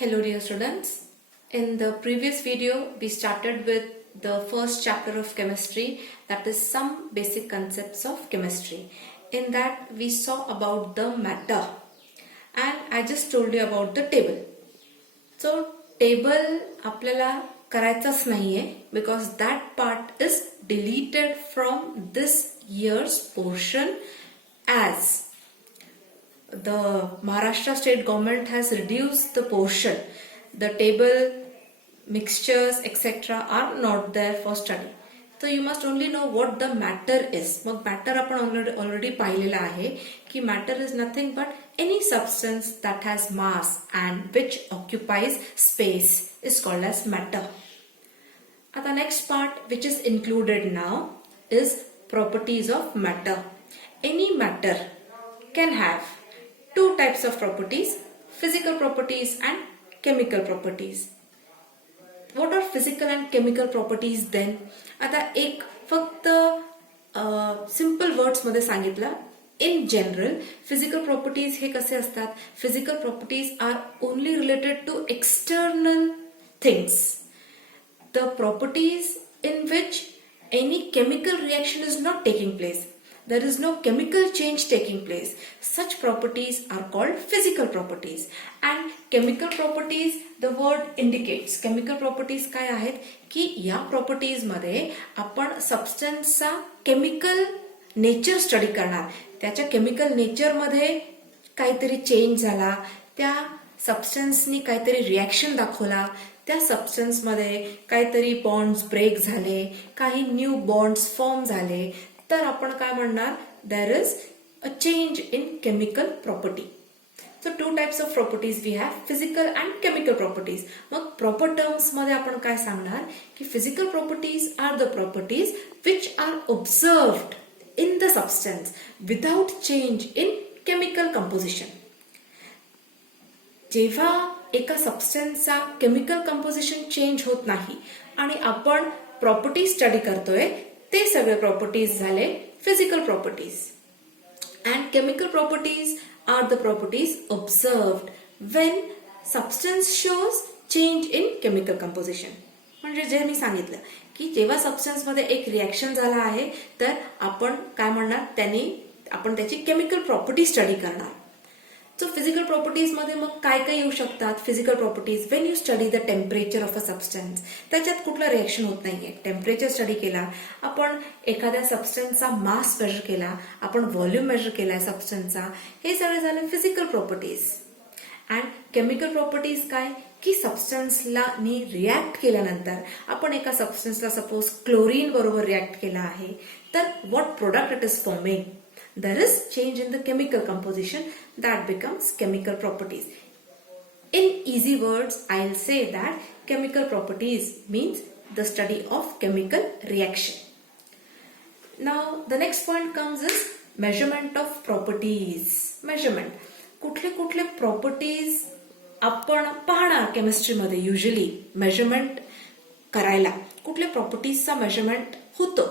Hello dear students. In the previous video we started with the first chapter of chemistry, that is some basic concepts of chemistry. In that we saw about the matter and I just told you about the table. So table आपल्याला करायचाच नाहीये because that part is deleted from this year's portion as the Maharashtra state government has reduced the portion. The table, mixtures, etc. are not there for study. So you must only know what the matter is. Mug matter आपण already पाहिलेला आहे की matter is nothing but any substance that has mass and which occupies space is called as matter. The next part which is included now is properties of matter. Any matter can have two types of properties, physical properties and chemical properties. What are physical and chemical properties then? आता एक फक्त simple words मध्ये सांगितलं. In general, physical properties हे कसे असतात? Physical properties are only related to external things. The properties in which any chemical reaction is not taking place. There is no chemical change taking place. Such properties are called physical properties. And chemical properties, the word indicates. Chemical properties काय आहेत की या properties मध्ये आपण substance चा chemical nature study करणार. त्याच्या chemical nature मध्ये काहीतरी change झाला, त्या substance नी काहीतरी reaction दाखवला, त्या substance मध्ये काहीतरी bonds break झाले, काही new bonds form झाले, तर आपण काय म्हणणार? There is a change in chemical property. So two types of properties we have, physical and chemical properties. Mug proper terms मध्ये आपण काय सांगणार की physical properties are the properties which are observed in the substance without change in chemical composition. जेव्हा एका सबस्टन्सचा chemical composition change होत नाही आणि आपण प्रॉपर्टी स्टडी करतोय, ते सगळे प्रॉपर्टीज झाले physical properties. And chemical properties are the properties observed when substance shows change in chemical composition. म्हणजे जे मी सांगितलं की जेव्हा सबस्टन्स मध्ये एक रिएक्शन झाला आहे तर आपण काय म्हणणार, आपण त्याची केमिकल प्रॉपर्टी स्टडी करणार. सो फिजिकल प्रॉपर्टीज मध्ये मग काय काय येऊ शकतात? Physical properties when you study the temperature of a substance, त्याच्यात कुठला रिएक्शन होत नाहीये. टेम्परेचर स्टडी केला, आपण एखाद्या सबस्टन्सचा मास मेजर केला, आपण व्हॉल्यूम मेजर केलाय सबस्टन्सचा, हे सगळे झाले physical properties. And chemical properties काय की सबस्टन्सला नी रिॲक्ट केल्यानंतर आपण एका सबस्टन्सला सपोज क्लोरीन बरोबर रिॲक्ट केला आहे, तर what product it is forming, there is change in the chemical composition, that becomes chemical properties. In easy words, I'll say that chemical properties means the study of chemical reaction. Now the next point comes is measurement of properties. Measurement. कुठले properties आपण पाहणार chemistry मध्ये usually measurement करायला. कुठले प्रॉपर्टीजचा measurement होतो?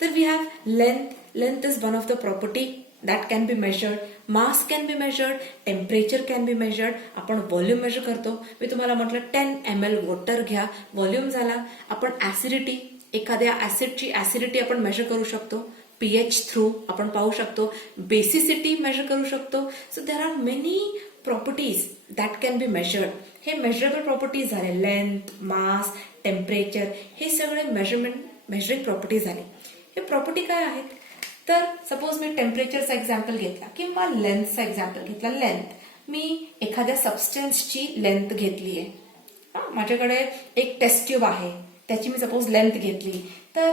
तर we have length. Length is one of the property that can be measured. Mass can be measured. Temperature can be measured. आपण volume measure करतो. मी तुम्हाला म्हटलं 10 ml वॉटर घ्या, व्हॉल्यूम झाला. आपण ऍसिडिटी, एखाद्या ऍसिडची ऍसिडिटी आपण मेजर करू शकतो. pH थ्रू आपण पाहू शकतो. बेसिसिटी मेजर करू शकतो. So there are many properties that can be measured. हे मेजरेबल प्रॉपर्टीज झाले. लेंथ, मास, टेम्परेचर, हे सगळे मेजरिंग प्रॉपर्टीज झाले. हे प्रॉपर्टी काय आहेत? तर सपोज मी टेम्परेचरचा एक्झाम्पल घेतला किंवा लेंथचा एक्झाम्पल घेतला. लेंथ, मी एखाद्या सबस्टन्सची लेंथ घेतली आहे. माझ्याकडे एक टेस्ट ट्यूब आहे, त्याची मी सपोज लेंथ घेतली, तर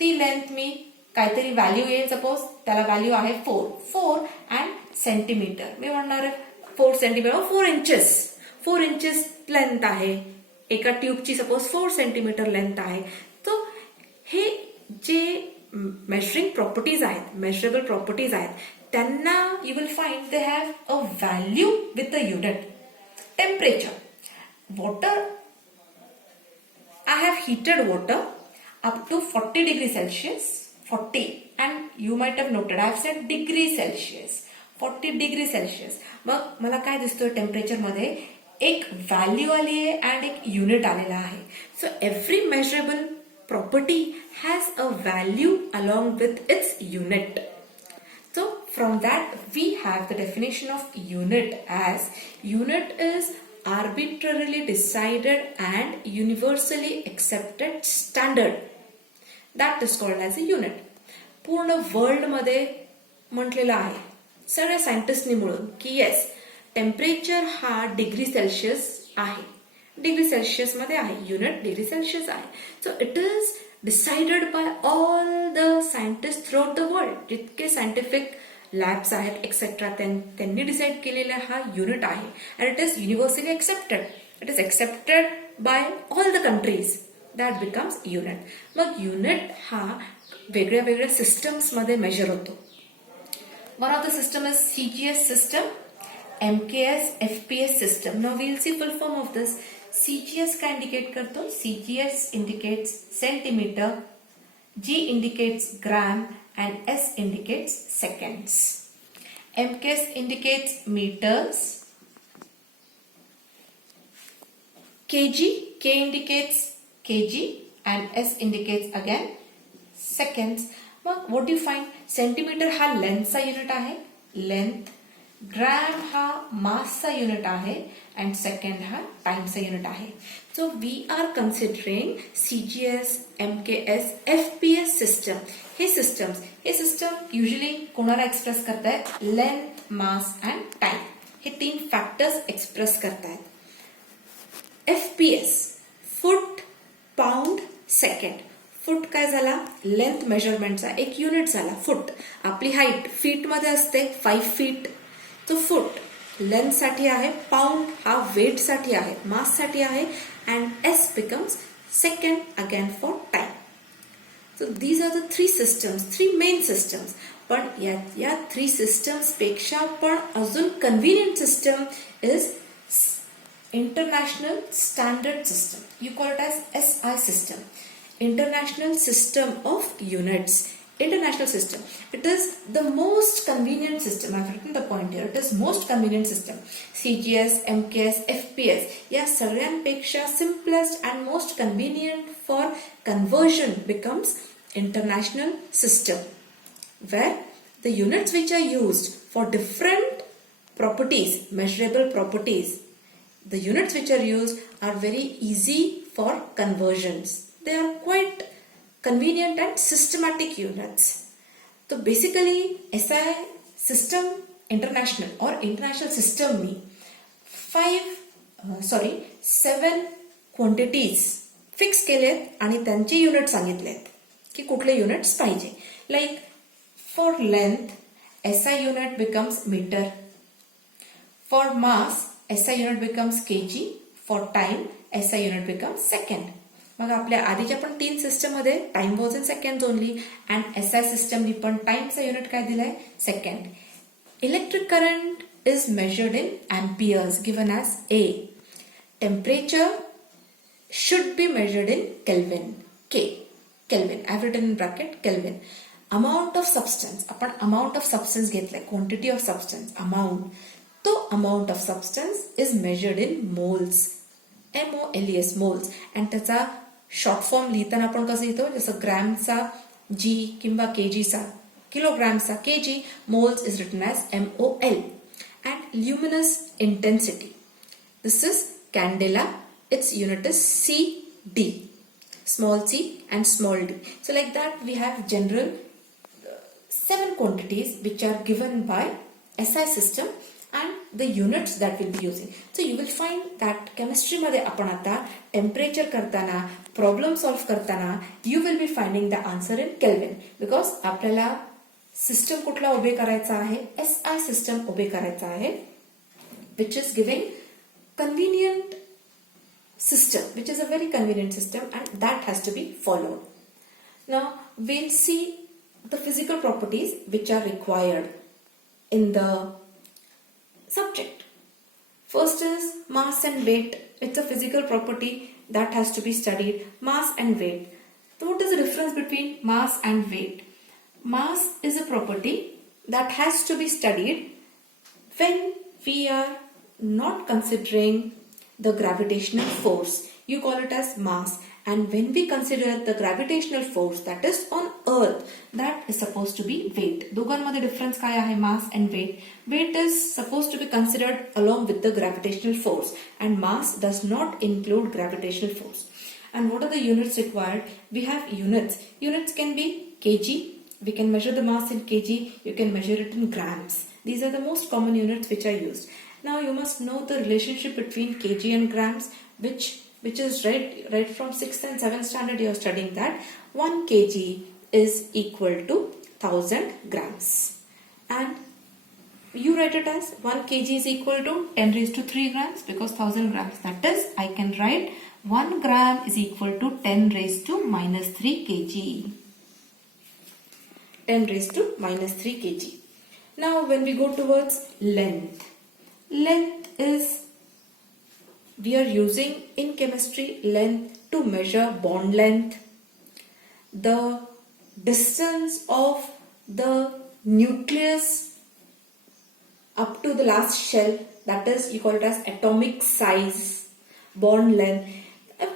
ती लेंथ मी काहीतरी व्हॅल्यू येईल, सपोज त्याला व्हॅल्यू आहे 4 अँड सेंटीमीटर. मी म्हणणार 4 सेंटीमीटर, 4 इंचेस लेंथ आहे. एका ट्यूबची सपोज 4 सेंटीमीटर लेंथ आहे. तो हे जे मेजरिंग प्रॉपर्टीज आहेत, मेजरेबल प्रॉपर्टीज आहेत, त्यांना you will find they have a value with a unit. Temperature, water, I have heated water up to 40 degree Celsius, 40 and you might have noted I have said degree Celsius, 40 degree Celsius. मग मला काय दिसतोय temperature मध्ये एक value आली आहे and एक unit आलेला आहे. So every measurable property has a value along with its unit. So from that we have the definition of unit as unit is arbitrarily decided and universally accepted standard that is called as a unit. पूर्ण world मध्ये म्हटलेलं आहे सगळ्या सायंटिस्टनी मिळून की yes temperature हा degree Celsius आहे, degree Celsius मध्ये आहे, युनिट डिग्री सेल्सिअस आहे. So it is decided by all the scientist through out the world. जितके सायंटिफिक लॅब्स आहेत एक्सेट्रा त्यांनी डिसाईड केलेला हा युनिट आहे and it is universally accepted. It is accepted by all the countries. That becomes unit. Mug unit हा वेगळ्या वेगळ्या systems मध्ये मेजर होतो. One of the system is CGS system, MKS, FPS system. Now we'll see full form of this. CGS का indicate करतो? CGS indicates centimeter, G indicates gram and S indicates seconds. MKS indicates meters, kg, K indicates kg and S indicates again seconds. मग what do you find? Centimetre हा लेंथचा unit आहे, length. Gram हा मासचा unit आहे and second हा टाइमचा unit आहे. So we are considering CGS, MKS, FPS system. हे सिस्टम युजली कोणाला एक्सप्रेस करतायत? लेंथ, मास अँड टाइम हे 3 फॅक्टर्स एक्सप्रेस करतायत. FPS foot, pound, second. Foot काय झाला? लेंथ मेजरमेंटचा एक युनिट झाला. फूट आपली हाईट फीट मध्ये असते, 5 फीट. तो फूट लेंथ साठी आहे, पाऊंड हा वेट साठी आहे, मास साठी आहे and S becomes second again for time. So these are the 3 systems, 3 main systems. पण या 3 सिस्टम्स पेक्षा पण अजून convenient system is international standard system. You call it as SI system, International System of Units. International system. It is the most convenient system. I've written the point here. It is most convenient system. CGS, MKS, FPS. या सगळ्यांपेक्षा simplest and most convenient for conversion becomes international system, where the units which are used for different properties, measurable properties, the units which are used are very easy for conversions. They are quite convenient and systematic units. So basically SI system international or international system में 7 quantities fix केलेत आणि त्यांचे unit सांगितलेत की कुठले units पाहिजे. Like for length SI unit becomes meter, for mass SI unit becomes kg, for time SI unit becomes second. मग आपल्या आधीच्या पण 3 सिस्टम मध्ये time was in second only and SI सिस्टमनी पण टाइमचा युनिट काय दिलाय? Second. Electric current is measured in amperes given as A. Temperature should be measured in kelvin, K. Kelvin I have written in bracket kelvin. Amount of substance, आपण amount of substance घेतलाय, quantity of substance, amount. तो amount of substance is measured in moles, MOLES, moles. And त्याचा short form लिहिताना आपण कसं लिहितो? जसं ग्रॅमचा G किंवा केजीचा किलोग्रामचा KG, moles is written as MOL. And luminous intensity, this is candela, its unit is CD, small c and small d. So like that we have general 7 quantities which are given by SI system and the units that we'll be using. So you will find that chemistry मध्ये आपण आता temperature करताना, problem solve करताना you will be finding the answer in Kelvin, because आपल्याला system कुठला उभे करायचा आहे? SI सिस्टम उभे करायचा आहे, which is giving convenient system, which is a very convenient system, and that has to be followed. Now we'll see the physical properties which are required in the subject. First is mass and weight. It's a physical property that has to be studied. Mass and weight. So what is the difference between mass and weight? Mass is a property that has to be studied when we are not considering the gravitational force. You call it as mass. And when we consider the gravitational force that is on earth, that is supposed to be weight. दोघांमध्ये difference काय आहे? Mass and weight. Weight is supposed to be considered along with the gravitational force, and mass does not include gravitational force. And what are the units required? We have units. Units can be kg. We can measure the mass in kg. You can measure it in grams. These are the most common units which are used. Now you must know the relationship between kg and grams, which is right from 6th and 7th standard you are studying that. 1 kg is equal to 1000 grams. And you write it as 1 kg is equal to 10 raised to 3 grams because 1000 grams. That is, I can write 1 gram is equal to 10 raised to minus 3 kg. 10 raised to minus 3 kg. Now when we go towards length. Length is, we are using in chemistry length to measure bond length, the distance of the nucleus up to the last shell, that is, you call it as atomic size, bond length.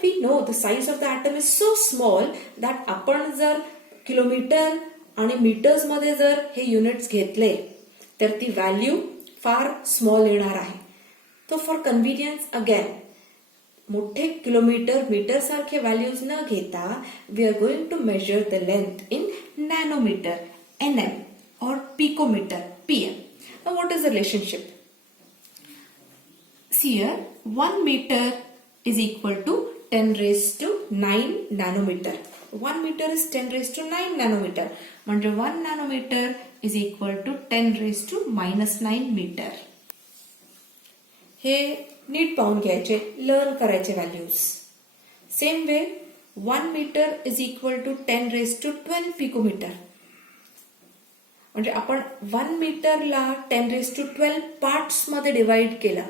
We know the size of the atom is so small that आपण जर kilometre आणि metres मध्ये जर हे units घेतले तर ती value फार small येणार आहे. तो फॉर कन्व्हिनियन्स अगेन मोठे किलोमीटर मीटर सारखे व्हॅल्यूज न घेता we are going to measure the length in nanometre NM or picometer PM. Now what is the relationship? See here, 1 meter is equal to 10 raised to 9 nanometer. 1 meter is 10 raised to 9 nanometer. म्हणजे 1 nanometer is equal to 10 raised to minus 9 meter. हे नीट पाहून घ्यायचे, learn करायचे values. Same way 1 meter is equal to 10 raised to 12 picometer. म्हणजे आपण 1 मीटरला 10 raised to 12 parts मध्ये divide केला.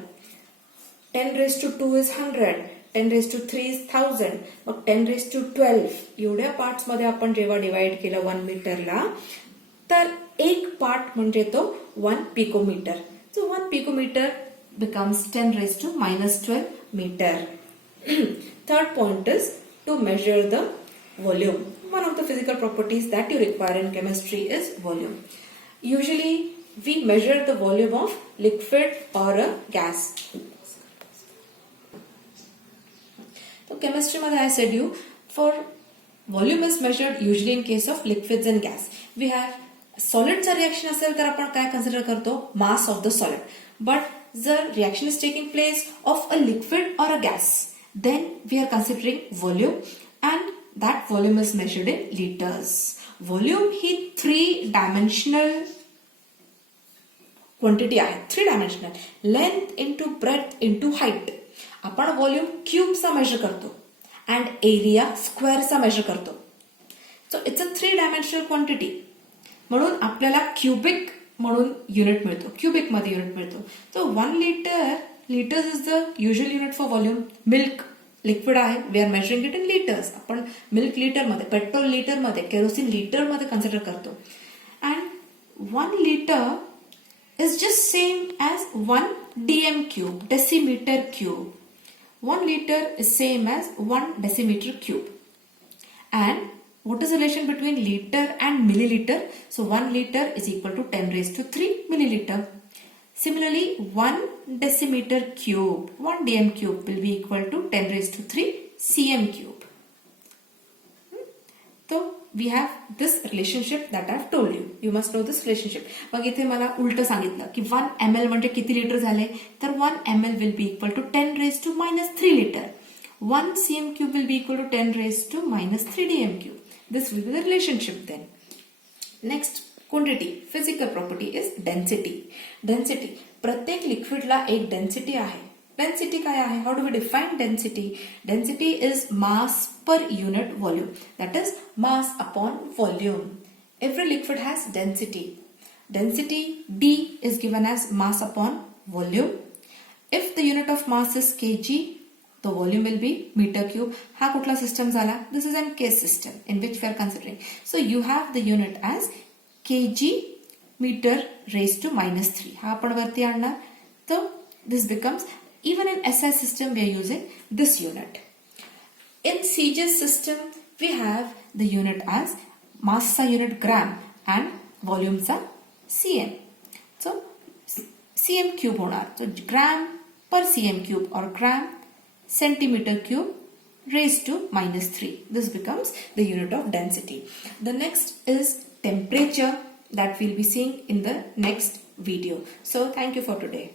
10 raised to 2 is 100. 10 raised to 3 is 1000. Mug 10 raised to 12 एवढ्या पार्ट्स मध्ये आपण जेव्हा डिवाइड केलं 1 मीटरला, तर एक पार्ट म्हणजे तो 1 picometre. So 1 picometre becomes 10 raised to minus 12 meter. Third point is to measure the volume. One of the physical properties that you require in chemistry is volume. Usually we measure the volume of liquid or a gas. So chemistry मध्ये I said you for volume is measured usually in case of liquids and gas. We have solid चा reaction असेल तर आपण काय consider करतो? Mass of the solid. But जर reaction is taking place of a liquid or a gas, then we are considering volume and that volume is measured in liters. Volume he 3 dimensional quantity आहे. 3 dimensional. Length into breadth into height. आपण volume क्यूबचा major करतो and area स्क्वेअरचा major करतो. So it's a 3 dimensional quantity. म्हणून आपल्याला cubic म्हणून unit मिळतो, cubic मध्ये unit मिळतो. So 1 litre, litres is the usual unit for volume. Milk liquid आहे, we are measuring it in litres. आपण मिल्क लिटर मध्ये, पेट्रोल लिटर मध्ये, केरोसिन लिटर मध्ये कन्सिडर करतो. And 1 litre is just same as 1 DM cube, decimetre cube. 1 liter is same as 1 decimeter cube. And what is the relation between liter and milliliter? So 1 liter is equal to 10 raised to 3 milliliter. Similarly, 1 decimeter cube, 1 DM cube will be equal to 10 raised to 3 cm cube. So we have this relationship that I have told you. You must know this relationship. मग इथे मला उलट सांगितलं की 1 ml म्हणजे किती litre झाले, तर 1 ml will be equal to 10 raised to minus 3 liter. 1 cm cube will be equal to 10 raised to minus 3 dm cube. This will be the relationship then. Next quantity, physical property is density. Density. प्रत्येक लिक्विडला एक density आहे. Density काय आहे? How do we define density? Density is mass per unit volume. That is mass upon volume. Every liquid has density. Density D is given as mass upon volume. If the unit of mass is kg, the volume will be meter cube. हा कुठला system झाला? This is an case system in which we are considering. So you have the unit as kg meter raised to minus 3. हा आपण वरती आणणार. So this becomes Even in SI system, we are using this unit. In CGS system, we have the unit as mass unit gram and volumes are cm. So cm cube होणार. So gram per cm cube or gram centimeter cube raised to -3. This becomes the unit of density. The next is temperature that we'll be seeing in the next video. So thank you for today.